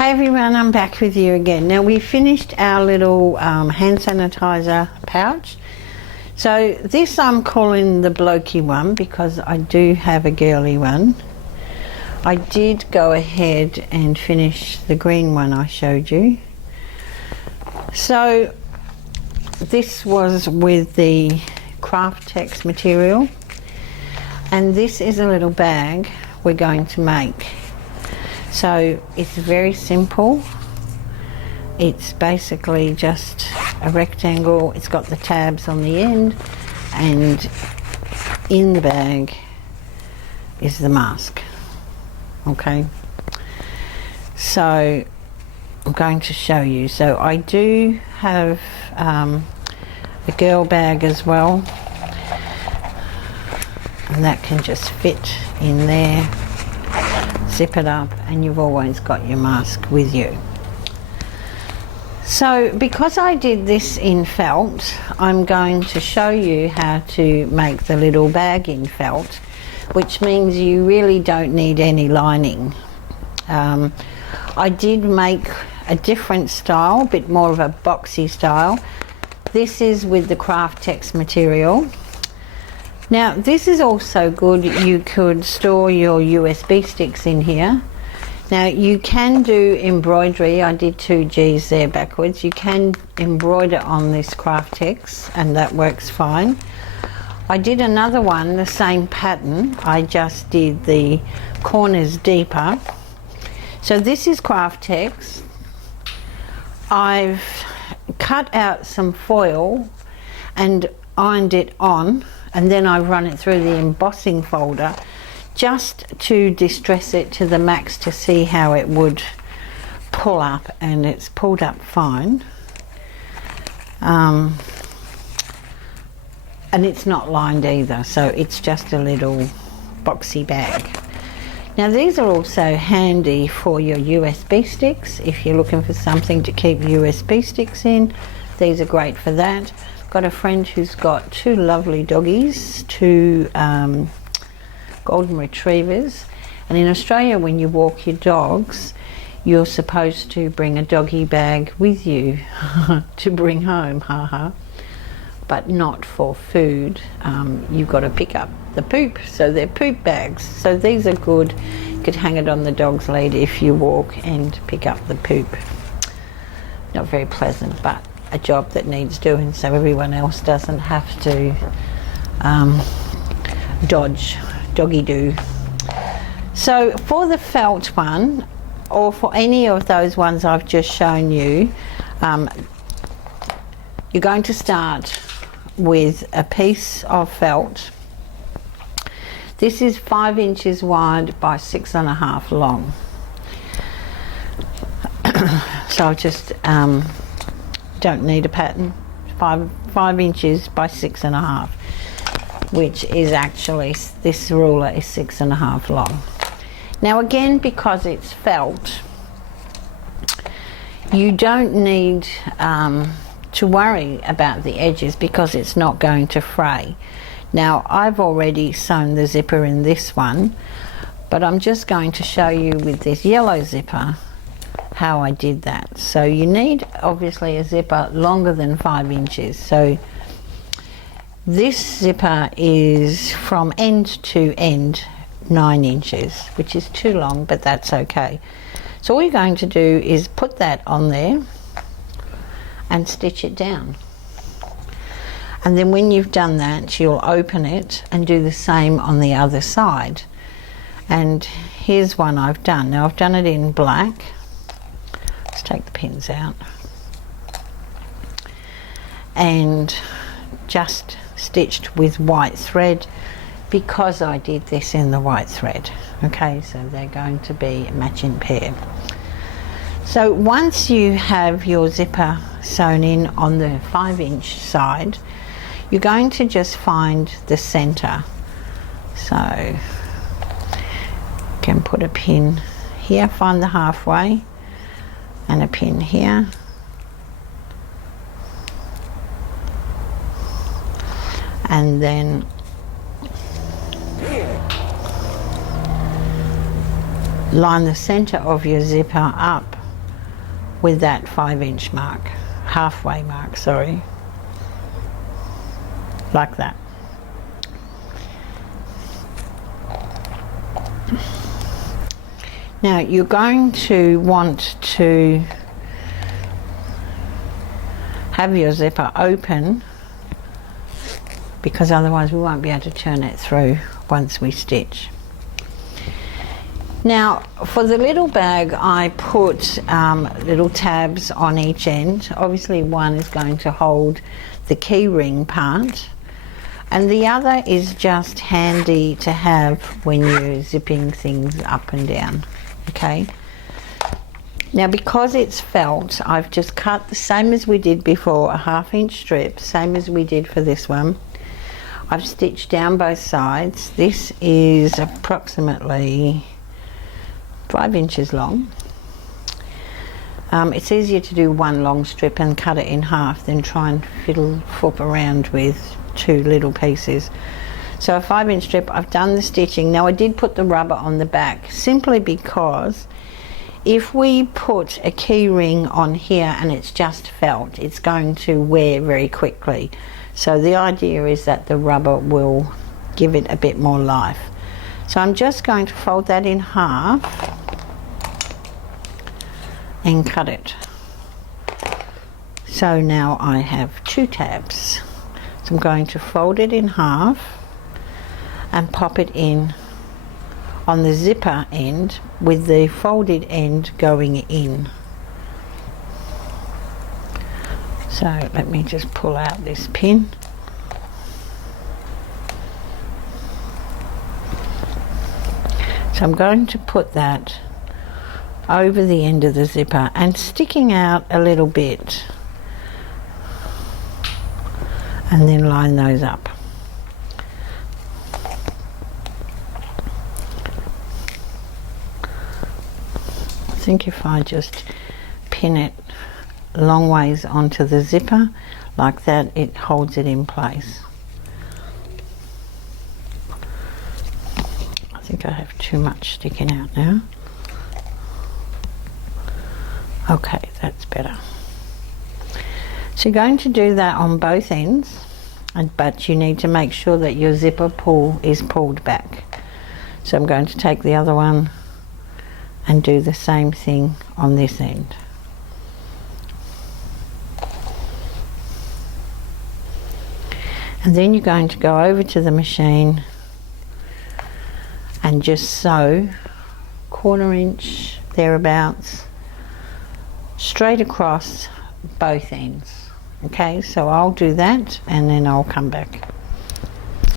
Hi everyone, I'm back with you again. Now we finished our little hand sanitizer pouch. So this I'm calling the blokey one because I do have a girly one. I did go ahead and finish the green one I showed you. So this was with the Craftex material, and this is a little bag we're going to make. So it's very simple. It's basically just a rectangle. It's got the tabs on the end, and in the bag is the mask. Okay, so I'm going to show you. So I do have a girl bag as well, and that can just fit in there. Zip it up and you've always got your mask with you. So because I did this in felt, I'm going to show you how to make the little bag in felt, which means you really don't need any lining. I did make a different style, a bit more of a boxy style. This is with the Craftex material. Now this is also good. You could store your USB sticks in here. Now you can do embroidery. I did 2 G's there backwards. You can embroider on this Craftex and that works fine. I did another one, the same pattern. I just did the corners deeper. So this is Craftex. I've cut out some foil and ironed it on, and then I've run it through the embossing folder just to distress it to the max to see how it would pull up, and it's pulled up fine. And it's not lined either, so it's just a little boxy bag. Now these are also handy for your USB sticks. If you're looking for something to keep USB sticks in, these are great for that. Got a friend who's got 2 lovely doggies, 2 golden retrievers, and in Australia when you walk your dogs you're supposed to bring a doggy bag with you to bring home, haha, but not for food. You've got to pick up the poop, so they're poop bags. So these are good. You could hang it on the dog's lead if you walk and pick up the poop. Not very pleasant, but a job that needs doing so everyone else doesn't have to dodge doggy do. So for the felt one, or for any of those ones I've just shown you, you're going to start with a piece of felt. This is 5 inches wide by 6.5 long. So I just don't need a pattern. 5 inches by 6.5, which is actually, this ruler is 6.5 long. Now again, because it's felt, you don't need to worry about the edges because it's not going to fray. Now I've already sewn the zipper in this one, but I'm just going to show you with this yellow zipper how I did that. So you need obviously a zipper longer than 5 inches. So this zipper is from end to end 9 inches, which is too long, but that's okay. So all you're going to do is put that on there and stitch it down. And then when you've done that, you'll open it and do the same on the other side. And here's one I've done. Now I've done it in black. Let's take the pins out. And just stitched with white thread because I did this in the white thread. Okay, so they're going to be a matching pair. So once you have your zipper sewn in on the 5-inch side, you're going to just find the center. So you can put a pin here, find the halfway, and a pin here. And then line the center of your zipper up with that 5-inch mark, halfway mark, sorry, like that. Now you're going to want to have your zipper open, because otherwise we won't be able to turn it through once we stitch. Now for the little bag I put little tabs on each end. Obviously one is going to hold the key ring part, and the other is just handy to have when you're zipping things up and down. Okay, now because it's felt, I've just cut the same as we did before, a 1/2-inch strip, same as we did for this one. I've stitched down both sides. This is approximately 5 inches long. It's easier to do one long strip and cut it in half than try and flip around with 2 little pieces. So a 5-inch strip, I've done the stitching. Now I did put the rubber on the back simply because if we put a key ring on here and it's just felt, it's going to wear very quickly. So the idea is that the rubber will give it a bit more life. So I'm just going to fold that in half and cut it. So now I have 2 tabs. So I'm going to fold it in half and pop it in on the zipper end with the folded end going in. So let me just pull out this pin. So I'm going to put that over the end of the zipper and sticking out a little bit, and then line those up. I think if I just pin it long ways onto the zipper like that, it holds it in place. I think I have too much sticking out now. Okay, that's better. So you're going to do that on both ends, but you need to make sure that your zipper pull is pulled back. So I'm going to take the other one and do the same thing on this end. And then you're going to go over to the machine and just sew 1/4 inch thereabouts straight across both ends. Okay, so I'll do that and then I'll come back.